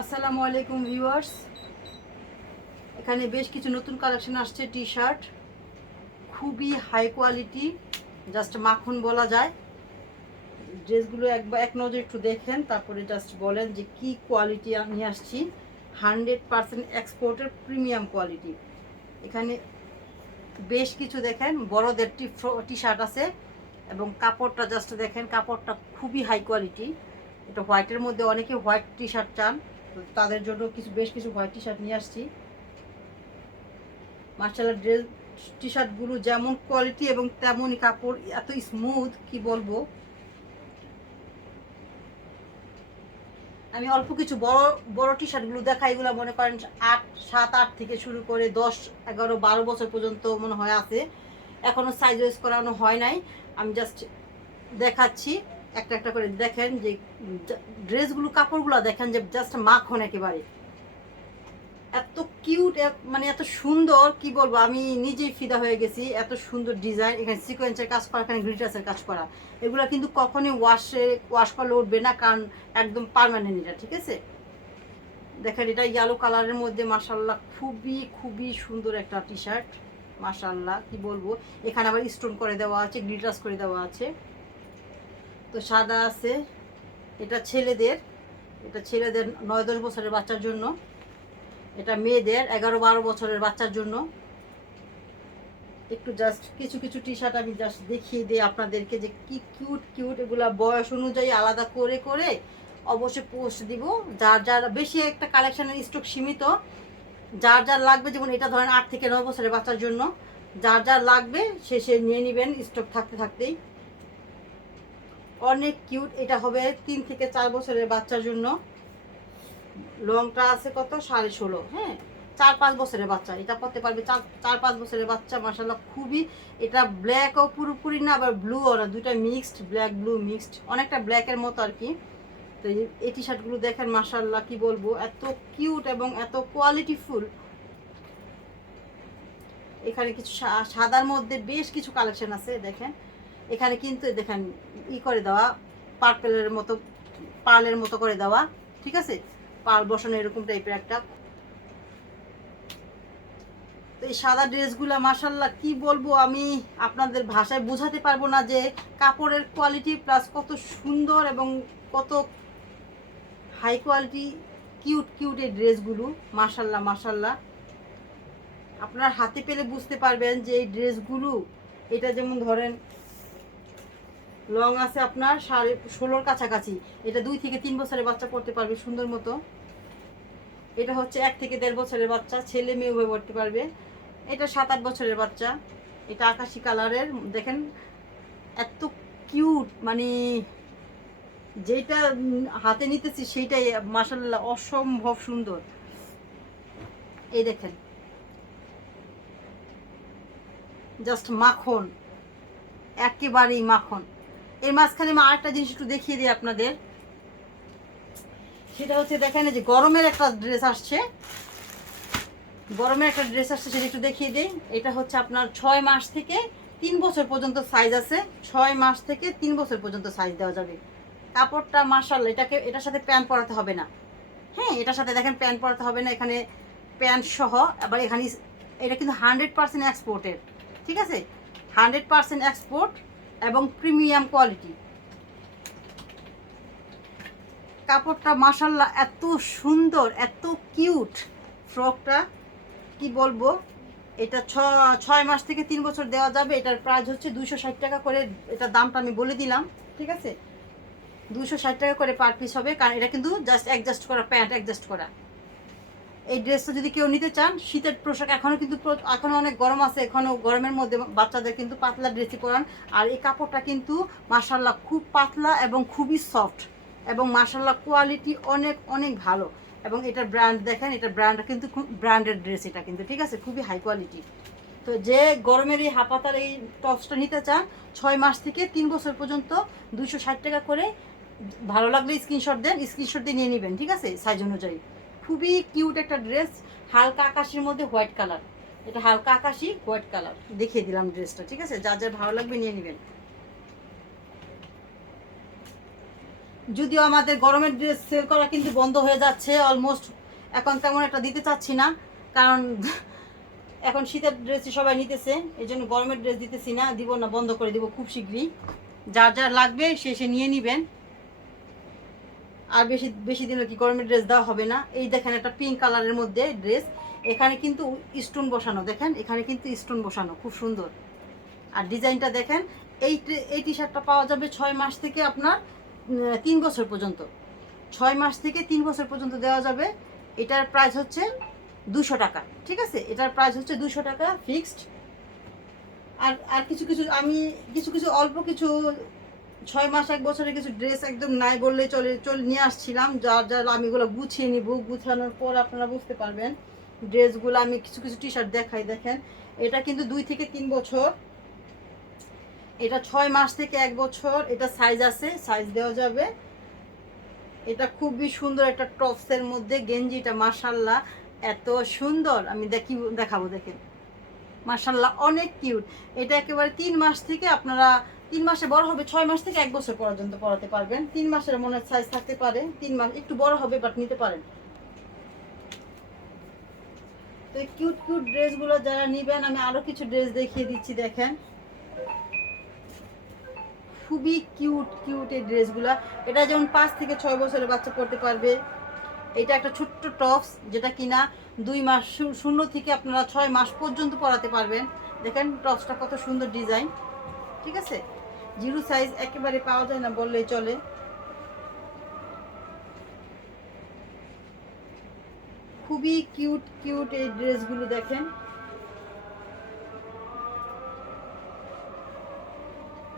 আসসালামু আলাইকুম ভিউয়ার্স, এখানে বেশ কিছু নতুন কালেকশন আসছে। টি শার্ট খুবই হাই কোয়ালিটি, জাস্ট মাখন বলা যায়। ড্রেসগুলো একবার এক নজর একটু দেখেন, তারপরে জাস্ট বলেন যে কি কোয়ালিটি আমি আসছি। 100% এক্সপোর্টের প্রিমিয়াম কোয়ালিটি। এখানে বেশ কিছু দেখেন বড়দের টি শার্ট আছে, এবং কাপড়টা জাস্ট দেখেন, কাপড়টা খুবই হাই কোয়ালিটি। এটা হোয়াইটের মধ্যে অনেকে হোয়াইট টি শার্ট চান, তো তাদের জন্য বেশ কিছু হোয়াইট টি শার্ট নিয়ে আসছি। মার্শাল্লাহ, ড্রেস টি শার্টগুলো যেমন কোয়ালিটি এবং তেমনই কাপড়, এত স্মুথ কি বলবো। আমি অল্প কিছু বড় বড় টি শার্টগুলো দেখাই। এগুলো মনে করেন 7-8 থেকে শুরু করে 10, 11, 12 বছর পর্যন্ত মনে হয় আছে। এখনও সাইজ ওয়াইজ করানো হয় নাই, আমি জাস্ট দেখাচ্ছি একটা একটা করে। দেখেন যে ড্রেসগুলো, কাপড়গুলো দেখেন যে জাস্ট মাখন একেবারে। এত কিউট, মানে এত সুন্দর কি বলবো, আমি নিজেই ফিদা হয়ে গেছি। এত সুন্দর ডিজাইন, এখানে সিকোয়েন্সের কাজ করা, এখানে গ্লিটার্সের কাজ করা। এগুলো কিন্তু কখনোই ওয়াশ করলে উঠবে না, কারণ একদম পার্মানেন্ট এটা, ঠিক আছে। দেখেন এটা ইয়েলো কালারের মধ্যে, মাশাল্লাহ খুবই খুবই সুন্দর একটা টি শার্ট। মাশাল্লাহ কি বলবো, এখানে আবার স্টোন করে দেওয়া আছে, গ্লিটার্স করে দেওয়া আছে। তো সাদা আছে। এটা ছেলেদের, 9-10 বছরের বাচ্চার জন্য। এটা মেয়েদের 11-12 বছরের বাচ্চার জন্য। একটু জাস্ট কিছু কিছু টি শার্ট আমি জাস্ট দেখিয়ে দিই আপনাদেরকে যে কি কিউট কিউট। এগুলা বয়স অনুযায়ী আলাদা করে করে অবশ্যই পোস্ট দিব। যার যার বেশি একটা কালেকশনের স্টক সীমিত, যার যার লাগবে, যেমন এটা ধরেন 8 থেকে 9 বছরের বাচ্চার জন্য, যার যার লাগবে সে নিয়ে নেবেন স্টক থাকতে থাকতেই। অনেক কিউট। এটা হবে 3 থেকে 4 বছরের বাচ্চার জন্য। লংটা আছে কত, 16.5। হ্যাঁ, 4-5 বছরের বাচ্চা এটা পড়তে পারবে। 4-5 বছরের বাচ্চা, মাশাল্লাহ খুবই। এটা ব্ল্যাকও পুরোপুরি না, আবার ব্লুও না, দুইটা মিক্সড, ব্ল্যাক ব্লু মিক্সড, অনেকটা ব্ল্যাকের মতো আর কি। তো এই টি শার্টগুলো দেখেন, মাশাল্লাহ কি বলবো, এত কিউট এবং এত কোয়ালিটিফুল। এখানে কিছু সাদার মধ্যে বেশ কিছু কালেকশন আছে দেখেন। এখানে কিন্তু দেখেন করে দেওয়া, পার্পেলের মতো, পার্লের মতো করে দেওয়া, ঠিক আছে, পার্ল বসানো এরকম টাইপের একটা। তো এই সাদা ড্রেসগুলো মাশাল্লাহ কি বলবো, আমি আপনাদের ভাষায় বোঝাতে পারবো না যে কাপড়ের কোয়ালিটি প্লাস কত সুন্দর এবং কত হাই কোয়ালিটি, কিউট কিউট এই ড্রেসগুলো। মাশাল্লাহ মাশাল্লাহ, আপনার হাতে পেলে বুঝতে পারবেন যে এই ড্রেসগুলো, এটা যেমন ধরেন লং আছে আপনার 16.5 কাছাকাছি। এটা 2 থেকে 3 বছরের বাচ্চা পড়তে পারবে সুন্দর মতো। এটা হচ্ছে 1 থেকে 1.5 বছরের বাচ্চা, ছেলে মেয়ে উভয় পড়তে পারবে। এটা 7-8 বছরের বাচ্চা। এটা আকাশি কালারের, দেখেন এত কিউট, মানে যেটা হাতে নিতেছি সেইটাই মাশাল্লাহ অসম্ভব সুন্দর। এই দেখেন জাস্ট মাখন, একেবারেই মাখন। এর মাঝখানে আমি আরেকটা জিনিস একটু দেখিয়ে দিই আপনাদের। সেটা হচ্ছে দেখেন যে গরমের একটা ড্রেস আসছে, সেটা একটু দেখিয়ে দিই। এটা হচ্ছে আপনার 6 মাস থেকে 3 বছর পর্যন্ত সাইজ আছে। 6 মাস থেকে 3 বছর পর্যন্ত সাইজ দেওয়া যাবে। কাপড়টা মাশাআল্লাহ, এটার সাথে প্যান্ট পরাতে হবে না। হ্যাঁ, এটার সাথে দেখেন প্যান্ট পরাতে হবে না, এখানে প্যান্ট সহ। আবার এখানে এটা কিন্তু 100% এক্সপোর্টেড, ঠিক আছে, 100% এক্সপোর্ট এবং প্রিমিয়াম কোয়ালিটি। কাপড়টা মাশাল্লাহ এত সুন্দর, এত কিউট ফ্রকটা কি বলবো। এটা 6 মাস থেকে 3 বছর দেওয়া যাবে। এটার প্রাইস হচ্ছে 260 টাকা করে। এটার দামটা আমি বলে দিলাম, ঠিক আছে, 260 টাকা করে পার পিস হবে, কারণ এটা কিন্তু জাস্ট অ্যাডজাস্ট করা, প্যান্ট অ্যাডজাস্ট করা। এই ড্রেসটা যদি কেউ নিতে চান, শীতের পোশাক, এখনও অনেক গরম আছে, এখনও গরমের মধ্যে বাচ্চাদের কিন্তু পাতলা ড্রেসই পরান। আর এই কাপড়টা কিন্তু মাশাল্লাহ খুব পাতলা এবং খুবই সফট, এবং মাশাল্লাহ কোয়ালিটি অনেক অনেক ভালো। এবং এটার ব্র্যান্ড দেখেন, এটার ব্র্যান্ডটা কিন্তু খুব ব্র্যান্ডেড ড্রেস এটা কিন্তু, ঠিক আছে, খুবই হাই কোয়ালিটি। তো যে গরমের এই হাফাতার এই টপসটা নিতে চান, 6 মাস থেকে 3 বছর পর্যন্ত 260 টাকা করে। ভালো লাগলে স্ক্রিনশট দেন, স্ক্রিনশট দিয়ে নিয়ে নেবেন, ঠিক আছে, সাইজ অনুযায়ী। খুবই কিউট একটা ড্রেস, হালকা আকাশির মধ্যে হোয়াইট কালার। এটা হালকা আকাশি হোয়াইট কালার, দেখিয়ে দিলাম ড্রেসটা, ঠিক আছে, যার যার ভালো লাগবে নিয়ে নেবেন। যদিও আমাদের গরমের ড্রেস সেল করা কিন্তু বন্ধ হয়ে যাচ্ছে অলমোস্ট, এখন তেমন একটা দিতে চাচ্ছি না, কারণ এখন শীতের ড্রেসই সবাই নিতেছে, এই জন্য গরমের ড্রেস দিতেছি না, দিব না, বন্ধ করে দিব খুব শীঘ্রই। যার যার লাগবে সে সে নিয়ে নেবেন, আর বেশি বেশি দিনে কি গরমের ড্রেস দেওয়া হবে না। এই দেখেন একটা পিঙ্ক কালারের মধ্যে ড্রেস, এখানে কিন্তু স্টোন বসানো, দেখেন এখানে কিন্তু স্টোন বসানো, খুব সুন্দর। আর ডিজাইনটা দেখেন, এই টি শার্টটা পাওয়া যাবে 6 মাস থেকে আপনার 3 বছর পর্যন্ত, 6 মাস থেকে 3 বছর পর্যন্ত দেওয়া যাবে। এটার প্রাইস হচ্ছে 200 টাকা, ঠিক আছে, এটার প্রাইস হচ্ছে 200 টাকা ফিক্সড। আর আর কিছু কিছু আমি কিছু অল্প কিছু 6 মাস 1 বছরের কিছু ড্রেস একদম নাই বললে চলে নিয়ে আসছিলাম, যার যার আমি এগুলো গুছিয়ে নিব, গুছানোর পর আপনারা বুঝতে পারবেন ড্রেসগুলো। আমি কিছু কিছু টি শার্ট দেখাই, দেখেন এটা কিন্তু 2 থেকে 3 বছর, এটা 6 মাস থেকে 1 বছর, এটা সাইজ আছে, সাইজ দেওয়া যাবে। এটা খুবই সুন্দর একটা টপসের মধ্যে গেঞ্জিটা, মাশাল্লাহ এত সুন্দর, আমি দেখাবো, দেখেন মাশাল্লাহ অনেক কিউট। এটা একেবারে 3 মাস থেকে আপনারা 3 মাসে বড় হবে, 6 মাস থেকে 1 বছর পর্যন্ত পরাতে পারবেন। 3 মাসের মনে সাইজ থাকতে পারে, 3 মাস একটু বড় হবে বাট নিতে পারেন। তো এই কিউট কিউট ড্রেসগুলো যারা নেবেন, আমি আরো কিছু ড্রেস দেখিয়ে দিচ্ছি, দেখেন খুবই কিউট কিউট এই ড্রেসগুলো। এটা যেমন 5 থেকে 6 বছরের বাচ্চা পরতে পারবে। এটা একটা ছোট্ট টপস, যেটা কিনা 2 মাস 0 থেকে আপনারা 6 মাস পর্যন্ত পরাতে পারবেন। দেখেন টপসটা কত সুন্দর ডিজাইন, ঠিক আছে, জিরো সাইজ একেবারে পাওয়া যায় না বললেই চলে। খুবই কিউট কিউট এই ড্রেসগুলো দেখেন।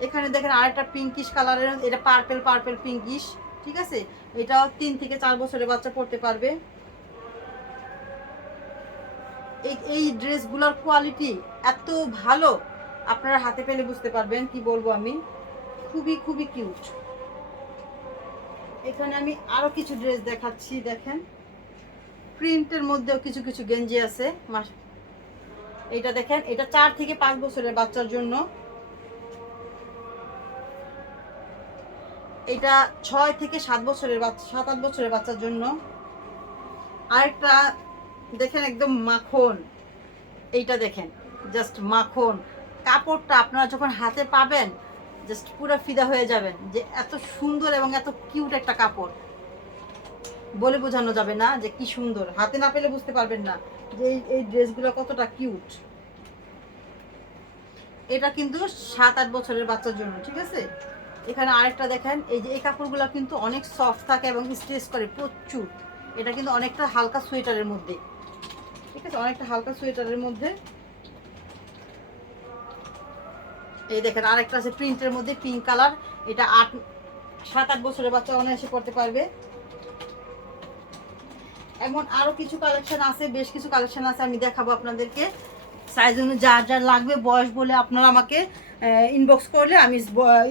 এখানে দেখেন আরেকটা পিঙ্কিশ কালারের, এটা পার্পেল পিঙ্কিশ, ঠিক আছে, এটাও 3 থেকে 4 বছরের বাচ্চা পড়তে পারবে। এই ড্রেসগুলোর কোয়ালিটি এত ভালো, আপনারা হাতে পেলে বুঝতে পারবেন, কি বলবো আমি, খুবই খুবই কিউট। এখানে আমি আরো কিছু ড্রেস দেখাচ্ছি, দেখেন প্রিন্টের মধ্যেও কিছু কিছু গেঞ্জি আছে। এটা দেখেন, এটা 4 থেকে 5 বছরের বাচ্চার জন্য, এটা 6 থেকে 7 বছরের বাচ্চা, 7-8 বছরের বাচ্চার জন্য। আরেকটা দেখেন একদম মাখন, এইটা দেখেন জাস্ট মাখন, কাপড়টা আপনারা যখন হাতে পাবেন জাস্ট পুরো ফিদা হয়ে যাবেন, যে এত সুন্দর এবং এত কিউট একটা কাপড়, বলে বোঝানো যাবে না যে কি সুন্দর, হাতে না পেলে বুঝতে পারবেন না যে এই ড্রেসগুলো কতটা কিউট। এটা কিন্তু 7-8 বছরের বাচ্চার জন্য, ঠিক আছে। এখানে আরেকটা দেখেন, এই যে এই কাপড়গুলো কিন্তু অনেক সফট থাকে এবং স্ট্রেচ করে প্রচুর। এটা কিন্তু অনেকটা হালকা সোয়েটারের মধ্যে, ঠিক আছে, অনেকটা হালকা সোয়েটারের মধ্যে। এই দেখেন আরেকটা আছে প্রিন্টের মধ্যে, পিঙ্ক কালার, এটা 7-8 বছরের বাচ্চা অনায়াসে পড়তে পারবে। এমন আরো কিছু কালেকশন আছে, বেশ কিছু কালেকশন আছে, আমি দেখাবো আপনাদেরকে। সাইজ অনুযায়ী যার যার লাগবে বয়স বলে আপনারা আমাকে ইনবক্স করলে আমি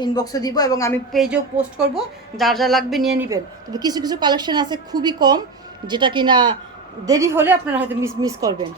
ইনবক্সে দিব, এবং আমি পেজেও পোস্ট করব, যার যা লাগবে নিয়ে নেবেন। তবে কিছু কিছু কালেকশন আছে খুবই কম, যেটা কিনা দেরি হলে আপনারা হয়তো মিস করবেন।